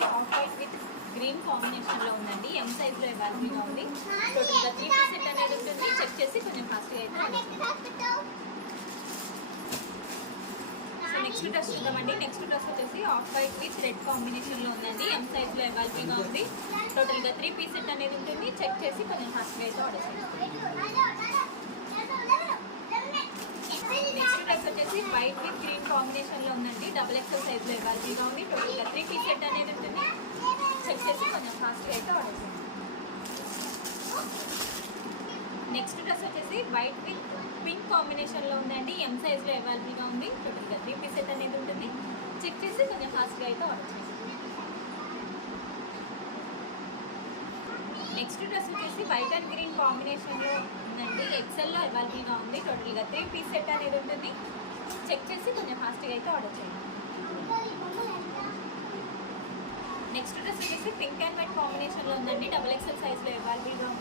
వచ్చేసి off white with green కాంబినేషన్లో ఉందండి. ఎం సైజ్లో అవైలబుల్గా ఉంది. టోటల్గా 3 పీస్ సెట్ అనేది ఉంటుంది. చెక్ చేసి కొంచెం ఫాస్ట్గా అయితే. సో నెక్స్ట్ డ్రెస్ చూద్దామండి. నెక్స్ట్ డ్రెస్ వచ్చేసి ఆఫ్ వైట్ విత్ రెడ్ కాంబినేషన్లో ఉందండి. ఎం సైజ్లో అవైలబుల్గా ఉంది. టోటల్గా 3 పీస్ సెట్ అనేది ఉంటుంది. చెక్ చేసి కొంచెం ఫాస్ట్గా అయితే ఆర్డర్ చేయండి. నెక్స్ట్ డ్రెస్ వచ్చేసి వైట్ విత్ గ్రీన్ కాంబినేషన్లో ఉందండి. XXL సైజ్లో అవైలబుల్గా ఉంది. టోటల్గా 3 పీస్ సెట్ అనేది ఉంటుంది. చెక్ చేసి కొంచెం ఫాస్ట్గా అయితే ఆర్డర్ చేయండి. నెక్స్ట్ డ్రెస్ వచ్చేసి వైట్ విత్ పింక్ కాంబినేషన్లో ఉందండి. ఎం సైజ్లో అవైలబుల్గా ఉంది. టోటల్గా 3 పీస్ సెట్ అనేది ఉంటుంది. చెక్ చేసి కొంచెం ఫాస్ట్గా అయితే ఆర్డర్ చేయండి. నెక్స్ట్ డ్రెస్ వచ్చేసి వైట్ అండ్ గ్రీన్ కాంబినేషన్లో ఉందండి. ఎక్సెల్లో అవైలబుల్గా ఉంది. టోటల్గా 3 పీస్ సెట్ అనేది ఉంటుంది. చెక్ చేసి కొంచెం ఫాస్ట్గా అయితే ఆర్డర్ చేయండి. నెక్స్ట్ డ్రెస్ వచ్చేసి పింక్ అండ్ వైట్ కాంబినేషన్లో ఉందండి. XXL సైజ్లో అవైలబుల్గా ఉంది.